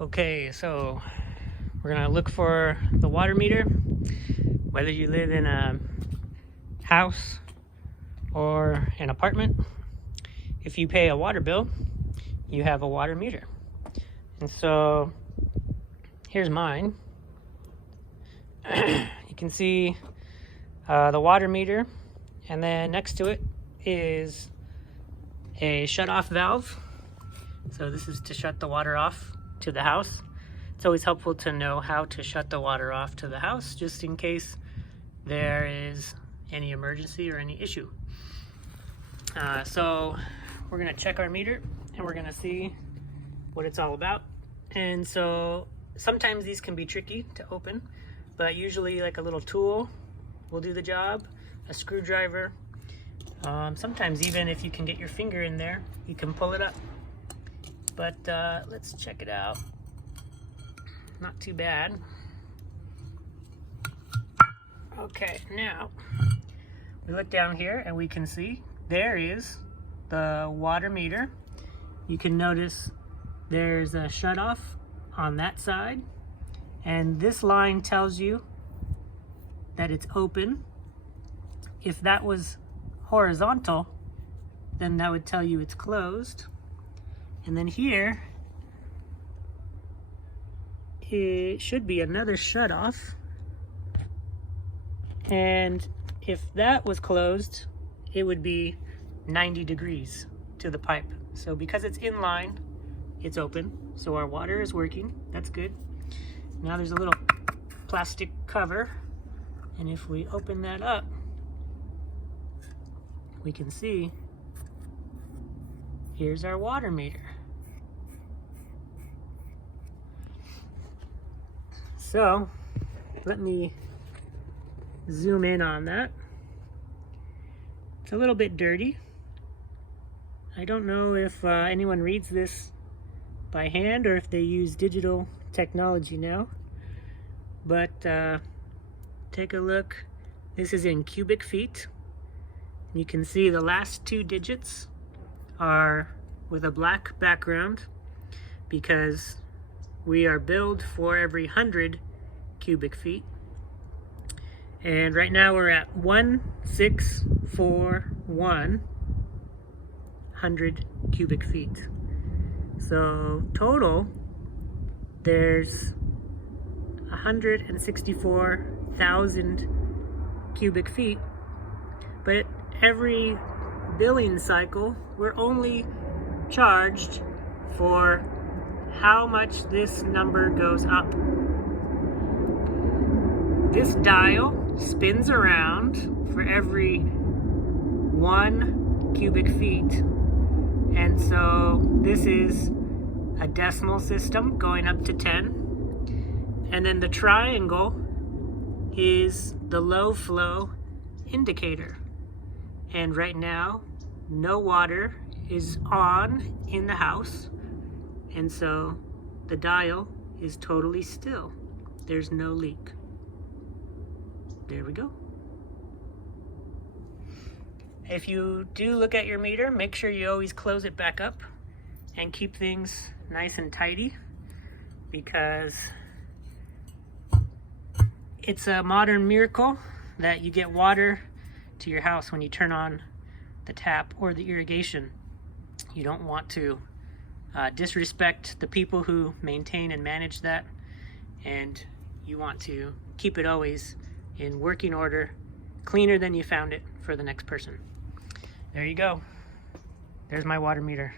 Okay, so we're gonna look for the water meter, whether you live in a house or an apartment. If you pay a water bill, you have a water meter. And so here's mine. You can see the water meter, and then next to it is a shut-off valve. So this is to shut the water off to the house. It's always helpful to know how to shut the water off to the house, just in case there is any emergency or any issue. So we're gonna check our meter and we're gonna see what it's all about. And so sometimes these can be tricky to open, but usually like a little tool will do the job, a screwdriver. Sometimes even if you can get your finger in there, you can pull it up. But let's check it out. Not too bad. Okay, now we look down here and we can see there is the water meter. You can notice there's a shut off on that side, and this line tells you that it's open. If that was horizontal, then that would tell you it's closed. And then here, it should be another shut off. And if that was closed, it would be 90 degrees to the pipe. So because it's in line, it's open. So our water is working, that's good. Now there's a little plastic cover. And if we open that up, we can see here's our water meter. So let me zoom in on that. It's a little bit dirty. I don't know if anyone reads this by hand or if they use digital technology now, but take a look. This is in cubic feet. You can see the last two digits are with a black background because we are billed for every 100 cubic feet. And right now we're at 1641 100 cubic feet. So total, there's 164,000 cubic feet, but every billing cycle, we're only charged for how much this number goes up. This dial spins around for every 1 cubic feet. And so this is a decimal system going up to 10. And then the triangle is the low flow indicator. And right now, no water is on in the house. And so the dial is totally still. There's no leak. There we go. If you do look at your meter, make sure you always close it back up and keep things nice and tidy, because it's a modern miracle that you get water to your house when you turn on the tap or the irrigation. You don't want to disrespect the people who maintain and manage that, and you want to keep it always in working order, cleaner than you found it for the next person. There you go. There's my water meter.